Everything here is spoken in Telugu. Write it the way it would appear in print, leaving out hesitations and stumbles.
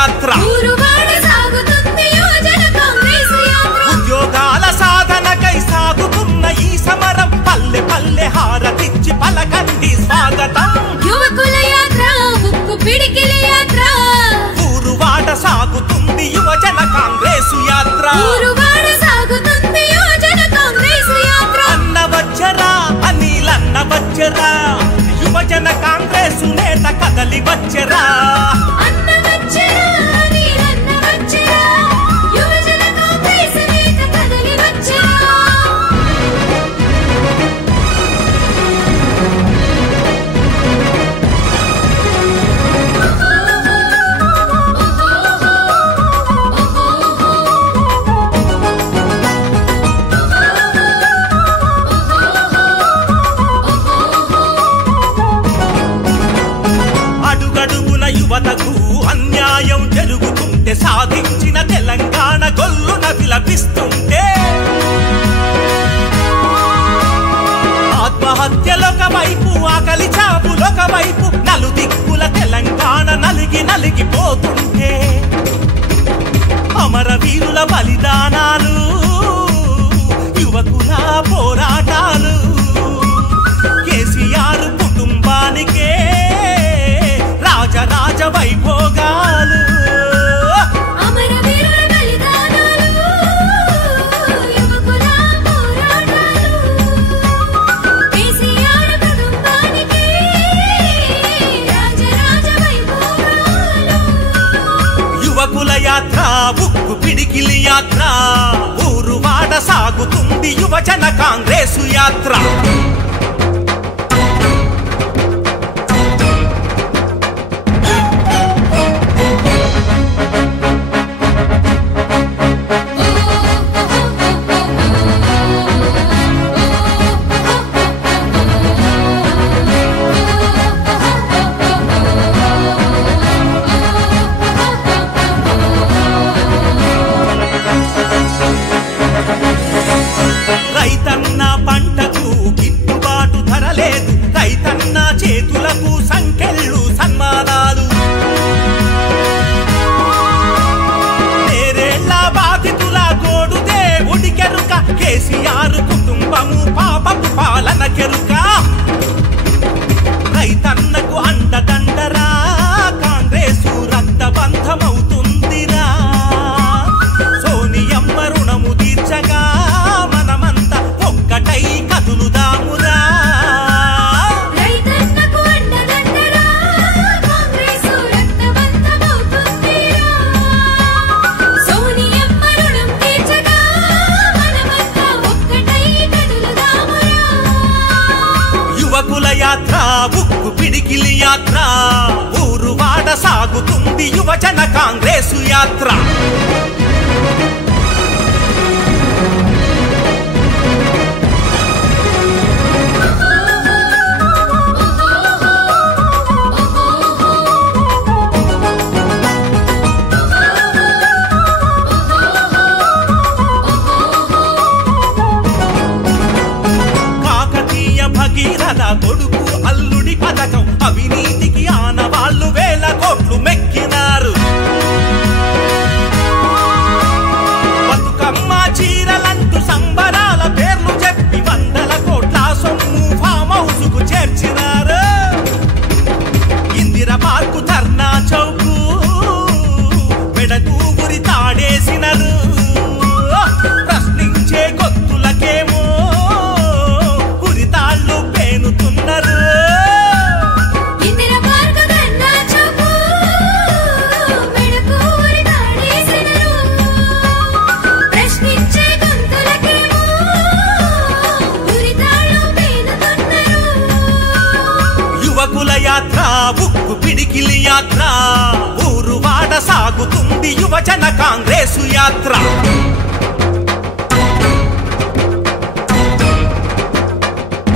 యాత్ర ఉద్యోగాల సాధనకై సాగుతున్న ఈ సమరం పల్లె పల్లె హారతిచ్చి పలకండి స్వాగతం యువకుల యాత్ర ఉక్కు పిడికిలి యాత్ర ఊరువాడ సాగుతుంది యువజన కాంగ్రెసు యాత్ర ఊరువాడ సాగుతుంది యువజన కాంగ్రెసు యాత్ర అన్న వచ్చరా అనిలన్న వచ్చరా యువజన కాంగ్రెసు నేత కదలి వచ్చరా అన్న వచ్చరా అనిలన్న వచ్చరా యువజన కాంగ్రెసు నేత కదలి వచ్చరా యువతకు అన్యాయం జరుగుతుంటే సాధించిన తెలంగాణ గొల్లున విలపిస్తుంటే ఆత్మహత్యలొక వైపు ఆకలి చావులొక వైపు నలుదిక్కుల తెలంగాణ నలిగి నలిగిపోతుంటే అమరవీరుల బలిదానాలు యువకుల పోరాటాలు కేసీఆర్ కుటుంబానికే రాజరాజ వైభోగాలు అమరవీరుల బలిదానాలు యువకుల పోరాటాలు కేసీఆర్ కుటుంబానికి రాజరాజ వైభోగాలు యువకుల యాత్ర ఉక్కు పిడికిలి యాత్ర ఊరువాడ సాగుతుంది యువజన కాంగ్రెసు యాత్ర రైతన్న పంటకు గిట్టుబాటు ధర లేదు రైతన్న చేతులకు సంకెళ్ళు సన్మానాలు నేరేళ్ల బాధితుల గోడు దేవుడికెరుక కేసీఆర్ కుటుంబము పాపపు పాలన కెరుక రైతన్నకు అండదండరా కాంగ్రెసు రక్తబంధమవుతుందిరా సోనియమ్మ రుణము తీర్చగా ఒక్కటై కదులుదామురా రైతన్నకు అండదండరా కాంగ్రెసు రక్తబంధమవుతుందిరా సోనియమ్మ రుణం తీర్చగా మనమంతా ఒక్కటై కదులుదామురా యువకుల యాత్ర ఉక్కు పిడికిలి యాత్ర ఊరువాడ సాగుతుంది యువజన కాంగ్రెసు యాత్ర భగీరథ కొడుకు అల్లుడి పథకం అవినీతికి ఆనవాళ్లు వేల కోట్లు మెక్కినారు బతుకమ్మ చీరలంటూ సంబరాల పేర్లు చెప్పి వందల కోట్ల సొమ్ము ఫామ్ హౌస్ కు చేర్చినారు ఇందిరా పార్కు ధర్నా చౌకు మెడకు ఉరి తాడేసినారు ప్రశ్నించే గొత్తులకేమో పేనుతున్నారు ఇందిరా పార్కు ధర్నా చౌకు మెడకు ఉరి తాడేసినారు ప్రశ్నించే గొంతులకేమో ఉరితాళ్ళు పేనుతున్నారు యువకుల యాత్ర ఉక్కు పిడికిలి యాత్ర ఊరువాడ సాగుతుంది యువజన కాంగ్రెసు యాత్ర